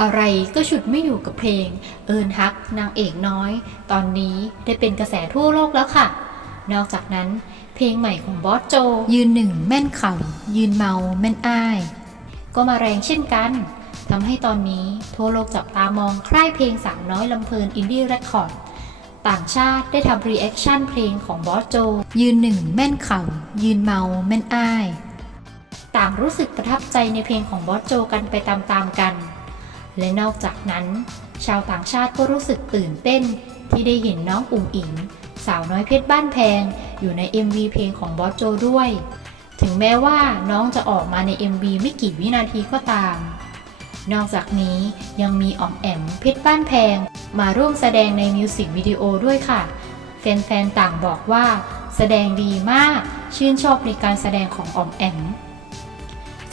อะไรก็ฉุดไม่อยู่กับเพลง เอินฮัก นางเอกน้อย ตอนนี้ได้เป็นกระแสทั่วโลกแล้วค่ะ นอกจากนั้น เพลงใหม่ของบอสโจ ยืนหนึ่งแม่นเข่ายืนเมาแม่นอ้าย ก็มาแรงเช่นกันทำให้ตอนนี้ทั่วโลกจับตามองค่ายเพลงสาวน้อยลำเพลินอินดี้เรคคอร์ดต่างชาติได้ทำรีแอคชั่นเพลงของบอสโจ ยืนหนึ่งแม่นเข่ายืนเมาแม่นอ้าย ต่างรู้สึกประทับใจในเพลงของบอสโจกันไปตามๆกัน และนอกจากนั้น ชาวต่างชาติก็รู้สึกตื่นเต้นที่ได้เห็นน้องอุ๋งอิง สาวน้อยเพชรบ้านแพง อยู่ใน MV เพลงของบอสโจด้วย ถึงแม้ว่าน้องจะออกมาใน MV ไม่กี่วินาทีก็ตาม นอกจากนี้ยังมีอ่อมแอมเพชรบ้านแพง มาร่วมแสดงในมิวสิกวิดีโอด้วยค่ะ แฟนๆ ต่างบอกว่า แสดงดีมาก ชื่นชอบในการแสดงของอ่อมแอม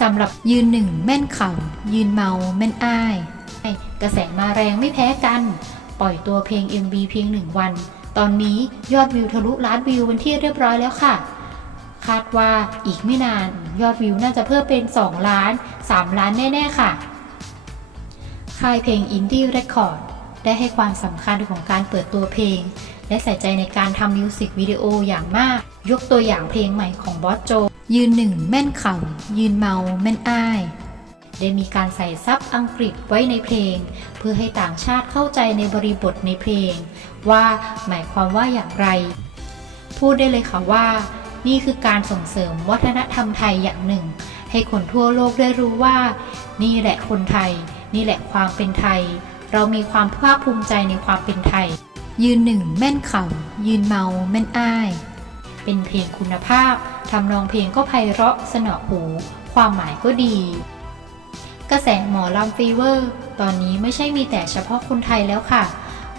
สำหรับยืนหนึ่งแม่นเข่า ยืนเมาแม่นอ้าย กระแสมาแรงไม่แพ้กัน ปล่อยตัวเพลง MV เพียงหนึ่งวัน ตอนนี้ยอดวิวทะลุล้านวิวเป็นที่เรียบร้อยแล้วค่ะ คาดว่าอีกไม่นานยอดวิวน่าจะเพิ่มเป็น 2 ล้าน 3 ล้านแน่ ๆ ค่ะ ค่ายเพลง Indie Record ได้ให้ความสำคัญของการเปิดตัวเพลง และใส่ใจในการทำมิวสิกวิดีโออย่างมาก ยกตัวอย่างเพลงใหม่ของบอสโจ ยืนหนึ่งแม่นเข่ายืนเมาแม่นอ้าย ได้มีการใส่ซับอังกฤษไว้ในเพลง เพื่อให้ต่างชาติเข้าใจในบริบทในเพลง ว่าหมายความว่าอย่างไร พูดได้เลยค่ะว่า นี่คือการส่งเสริมวัฒนธรรมไทยอย่างหนึ่ง ให้คนทั่วโลกได้รู้ว่า นี่แหละคนไทย นี่แหละความเป็นไทย เรามีความภาคภูมิใจในความเป็นไทย ยืนหนึ่งแม่นเข่ายืนเมาแม่นอ้าย เป็นเพลงคุณภาพ ทำนองเพลงก็ไพเราะสนอหู ความหมายก็ดี กระแสหมอลำฟีเวอร์ ตอนนี้ไม่ใช่มีแต่เฉพาะคนไทยแล้วค่ะ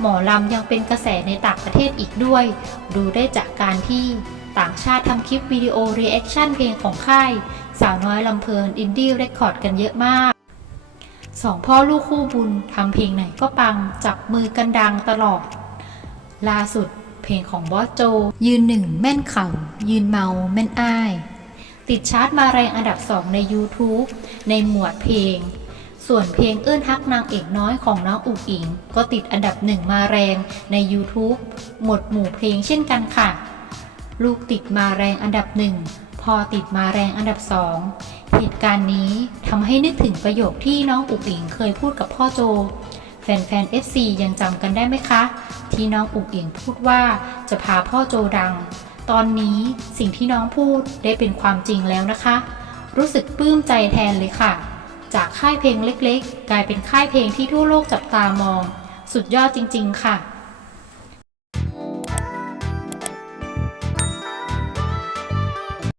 หมอลำยังเป็นกระแสในต่างประเทศอีกด้วย ดูได้จากการที่ต่างชาติทำคลิปวิดีโอรีแอคชั่นเพลงของค่าย สาวน้อยลำเพลินอินดี้เรคคอร์ดกันเยอะมากสองพ่อลูกคู่บุญทำเพลงไหนก็ปัง จับมือกันดังตลอด ล่าสุด เพลงของบอสโจ ยืนหนึ่งแม่นเขายืนเมาแม่นอ้าย ติดชาร์ตมาแรงอันดับ2ใน YouTube ในหมวดเพลง ส่วนเพลงเอื้อนฮักนางเอกน้อยของน้องอุ๋งอิง ก็ติดอันดับหนึ่งมาแรงใน YouTube หมวดหมู่เพลงเช่นกันค่ะ ลูกติดมาแรงอันดับหนึ่งพอติดมาแรงอันดับสองเหตุการณ์นี้ทำให้นึกถึงประโยคที่น้องอุ๋งอิงเคยพูดกับพ่อโจ แฟนๆ FC ยังจำกันได้ไหมคะ ที่น้องอุ๋งอิงพูดว่าจะพาพ่อโจดัง ตอนนี้สิ่งที่น้องพูดได้เป็นความจริงแล้วนะคะ รู้สึกปลื้มใจแทนเลยค่ะ จากค่ายเพลงเล็กๆ กลายเป็นค่ายเพลงที่ทั่วโลกจับตามอง สุดยอดจริง ๆ ค่ะ